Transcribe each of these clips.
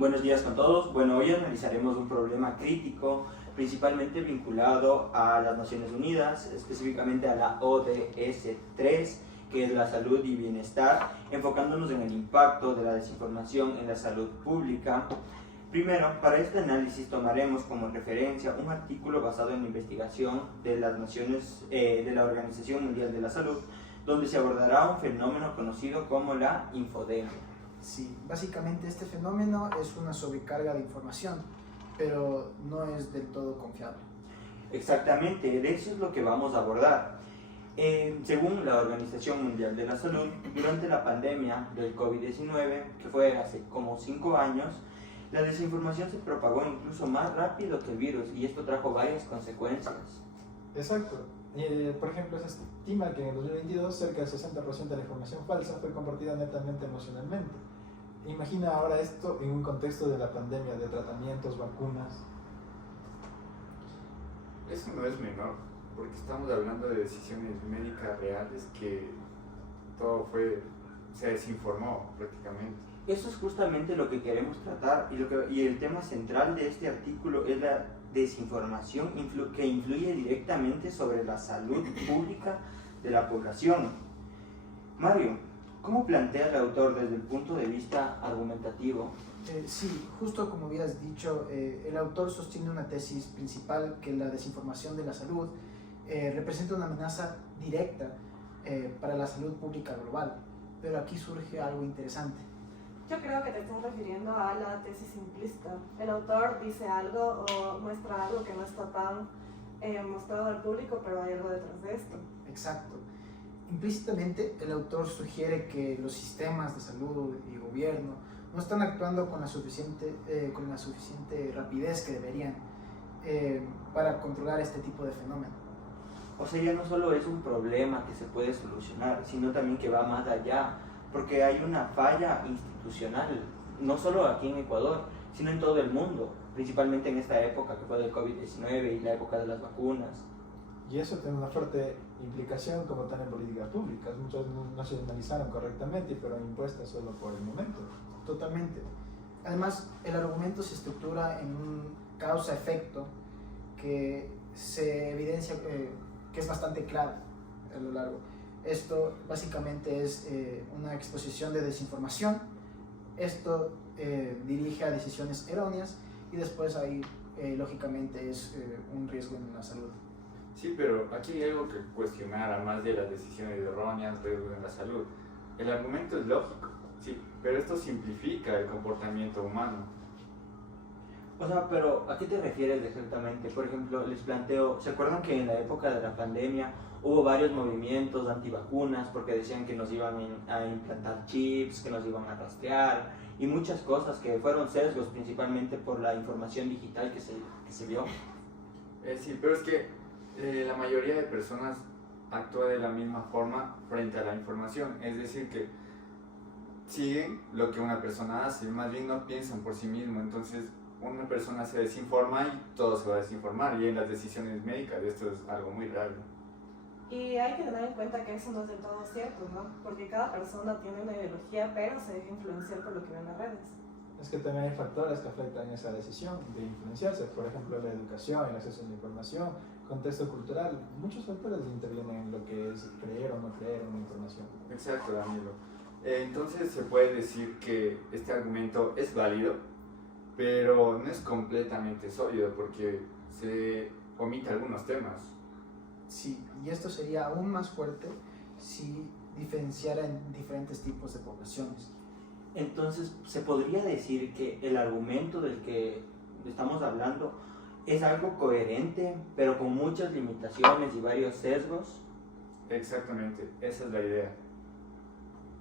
Buenos días con todos. Bueno, hoy analizaremos un problema crítico, principalmente vinculado a las Naciones Unidas, específicamente a la ODS 3, que es la salud y bienestar, enfocándonos en el impacto de la desinformación en la salud pública. Primero, para este análisis tomaremos como referencia un artículo basado en la investigación de las Naciones, de la Organización Mundial de la Salud, donde se abordará un fenómeno conocido como la infodemia. Sí, básicamente este fenómeno es una sobrecarga de información, pero no es del todo confiable. Exactamente, de eso es lo que vamos a abordar. Según la Organización Mundial de la Salud, durante la pandemia del COVID-19, que fue hace como 5 años, la desinformación se propagó incluso más rápido que el virus y esto trajo varias consecuencias. Exacto. Por ejemplo, se estima que en el 2022 cerca del 60% de la información falsa fue compartida netamente emocionalmente. Imagina ahora esto en un contexto de la pandemia, de tratamientos, vacunas. Eso no es menor, porque estamos hablando de decisiones médicas reales que se desinformó prácticamente. Eso es justamente lo que queremos tratar y el tema central de este artículo es la desinformación que influye directamente sobre la salud pública de la población. Mario, ¿cómo plantea el autor desde el punto de vista argumentativo? Sí, justo como habías dicho, el autor sostiene una tesis principal que la desinformación de la salud representa una amenaza directa para la salud pública global. Pero aquí surge algo interesante. Yo creo que te estás refiriendo a la tesis implícita. El autor dice algo o muestra algo que no está tan mostrado al público, pero hay algo detrás de esto. Exacto. Implícitamente, el autor sugiere que los sistemas de salud y gobierno no están actuando con la suficiente rapidez que deberían para controlar este tipo de fenómeno. O sea, ya no solo es un problema que se puede solucionar, sino también que va más allá, porque hay una falla institucional, no solo aquí en Ecuador, sino en todo el mundo, principalmente en esta época que fue del COVID-19 y la época de las vacunas. Y eso tiene una fuerte implicación como tal en políticas públicas. Muchas no se analizaron correctamente, pero impuestas solo por el momento. Totalmente. Además, el argumento se estructura en un causa-efecto que se evidencia, que es bastante claro a lo largo. Esto básicamente es una exposición de desinformación. Esto dirige a decisiones erróneas y después ahí lógicamente es un riesgo en la salud. Sí, pero aquí hay algo que cuestionar, además de las decisiones erróneas, riesgos en la salud. El argumento es lógico, sí, pero esto simplifica el comportamiento humano. O sea, pero ¿a qué te refieres exactamente? Por ejemplo, les planteo, ¿se acuerdan que en la época de la pandemia hubo varios movimientos antivacunas porque decían que nos iban a implantar chips, que nos iban a rastrear y muchas cosas que fueron sesgos principalmente por la información digital que se vio? Sí, pero es que la mayoría de personas actúa de la misma forma frente a la información, es decir que siguen lo que una persona hace, más bien no piensan por sí mismo, entonces una persona se desinforma y todo se va a desinformar, y en las decisiones médicas esto es algo muy grave. Y hay que tener en cuenta que eso no es del todo cierto, ¿no? Porque cada persona tiene una ideología, pero se deja influenciar por lo que ve en las redes. Es que también hay factores que afectan esa decisión de influenciarse, por ejemplo la educación, el acceso a la información, contexto cultural, muchos factores intervienen en lo que es creer o no creer en una información. Exacto, Danilo. Entonces se puede decir que este argumento es válido, pero no es completamente sólido porque se omite algunos temas. Sí, y esto sería aún más fuerte si diferenciara en diferentes tipos de poblaciones. Entonces, ¿se podría decir que el argumento del que estamos hablando es algo coherente, pero con muchas limitaciones y varios sesgos? Exactamente, esa es la idea.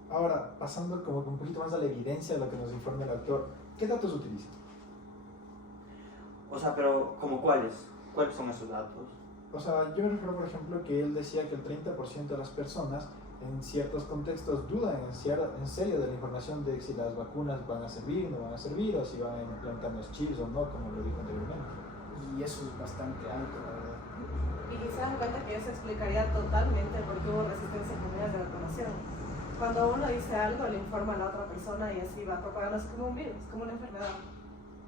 Ahora, pasando como que un poquito más a la evidencia de lo que nos informa el autor, ¿qué datos utiliza? O sea, pero ¿como cuáles? ¿Cuáles son esos datos? O sea, yo me refiero, por ejemplo, que él decía que el 30% de las personas en ciertos contextos dudan en serio de la información de si las vacunas van a servir o no van a servir, o si van a implantar los chips o no, como lo dijo anteriormente. Y eso es bastante alto, la verdad. Y se dan cuenta que eso explicaría totalmente por qué hubo resistencia en comunidades de vacunación. Cuando uno dice algo, le informa a la otra persona y así va propagándose como un virus, como una enfermedad.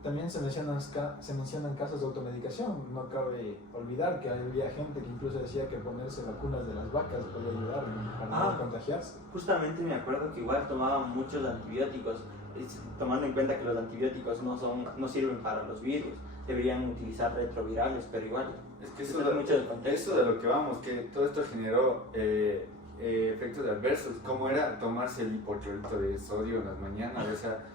También se mencionan casos de automedicación. No cabe olvidar que había gente que incluso decía que ponerse vacunas de las vacas podía ayudar para no contagiarse. Justamente me acuerdo que igual tomaban muchos antibióticos, tomando en cuenta que los antibióticos no sirven para los virus, deberían utilizar retrovirales, pero igual. Es que Eso es mucho del contexto. eso de lo que vamos, que todo esto generó efectos adversos, como era tomarse el hipochloreto de sodio en las mañanas, o sea,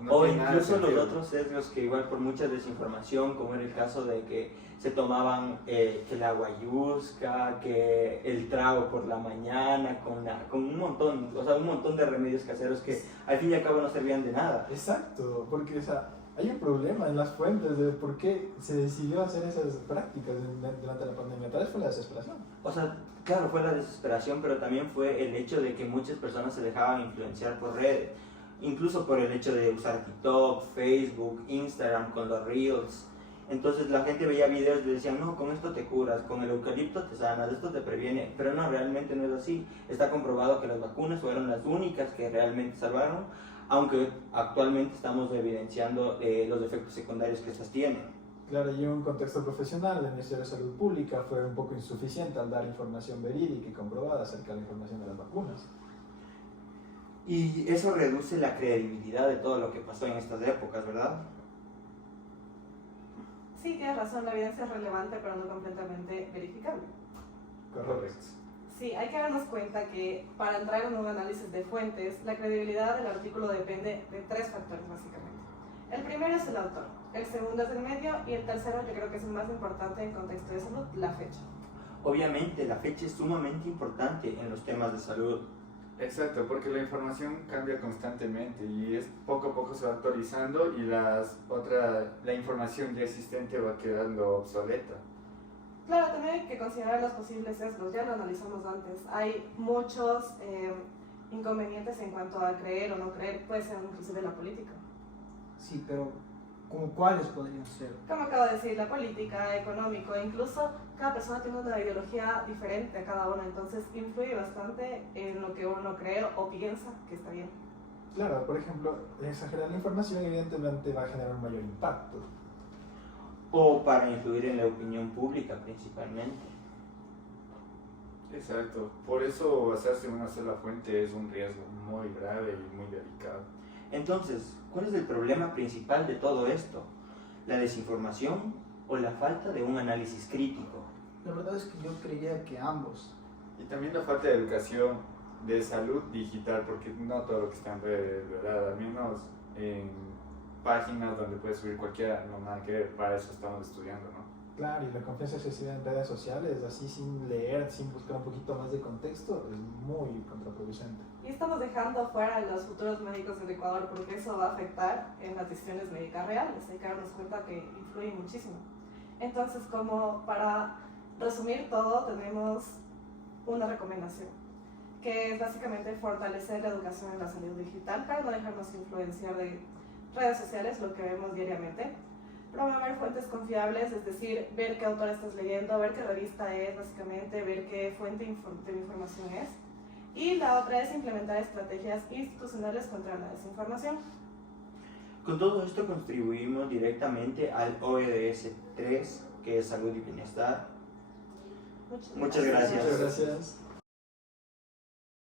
no O tiene nada de incluso los sentido. otros sesgos que igual por mucha desinformación, como era el caso de que se tomaban que la guayusca, que el trago por la mañana, con un montón, o sea, un montón de remedios caseros que al fin y al cabo no servían de nada. Exacto, porque o sea, hay un problema en las fuentes de por qué se decidió hacer esas prácticas durante la pandemia. Tal vez fue la desesperación. O sea, claro, fue la desesperación, pero también fue el hecho de que muchas personas se dejaban influenciar por redes, incluso por el hecho de usar TikTok, Facebook, Instagram con los Reels. Entonces la gente veía videos y decían, no, con esto te curas, con el eucalipto te sanas, esto te previene, pero no, realmente no es así. Está comprobado que las vacunas fueron las únicas que realmente salvaron, aunque actualmente estamos evidenciando los efectos secundarios que estas tienen. Claro, y en un contexto profesional, el Ministerio de Salud Pública fue un poco insuficiente al dar información verídica y comprobada acerca de la información de las vacunas. Y eso reduce la credibilidad de todo lo que pasó en estas épocas, ¿verdad? Sí, tienes razón, la evidencia es relevante, pero no completamente verificable. Correcto. Sí, hay que darnos cuenta que para entrar en un análisis de fuentes, la credibilidad del artículo depende de 3 factores básicamente. El primero es el autor, el segundo es el medio y el tercero, que creo que es el más importante en contexto de salud, la fecha. Obviamente la fecha es sumamente importante en los temas de salud. Exacto, porque la información cambia constantemente y es poco a poco se va actualizando y la información ya existente va quedando obsoleta. Claro, también hay que considerar los posibles sesgos, ya lo analizamos antes. Hay muchos inconvenientes en cuanto a creer o no creer, puede ser inclusive la política. Sí, pero ¿como cuáles podrían ser? Como acabo de decir, la política, económico, e incluso cada persona tiene una ideología diferente a cada una, entonces influye bastante en lo que uno cree o piensa que está bien. Claro, por ejemplo, exagerar la información evidentemente va a generar un mayor impacto. O para influir en la opinión pública principalmente. Exacto, por eso basarse en una sola fuente es un riesgo muy grave y muy delicado. Entonces, ¿cuál es el problema principal de todo esto? ¿La desinformación o la falta de un análisis crítico? La verdad es que yo creía que ambos. Y también la falta de educación de salud digital, porque no todo lo que está en redes, ¿verdad? Al menos en páginas donde puedes subir cualquiera, no nada que ver, para eso estamos estudiando, ¿no? Claro, y la confianza excesiva en redes sociales, así sin leer, sin buscar un poquito más de contexto, es muy contraproducente. Y estamos dejando fuera los futuros médicos del Ecuador porque eso va a afectar en las decisiones médicas reales. Hay que darnos cuenta que influye muchísimo. Entonces, como para resumir todo, tenemos una recomendación, que es básicamente fortalecer la educación en la salud digital para no dejarnos influenciar de redes sociales, lo que vemos diariamente. Promover fuentes confiables, es decir, ver qué autor estás leyendo, ver qué revista es, básicamente, ver qué fuente de información es. Y la otra es implementar estrategias institucionales contra la desinformación. Con todo esto contribuimos directamente al ODS 3, que es salud y bienestar. Muchas gracias. Muchas gracias.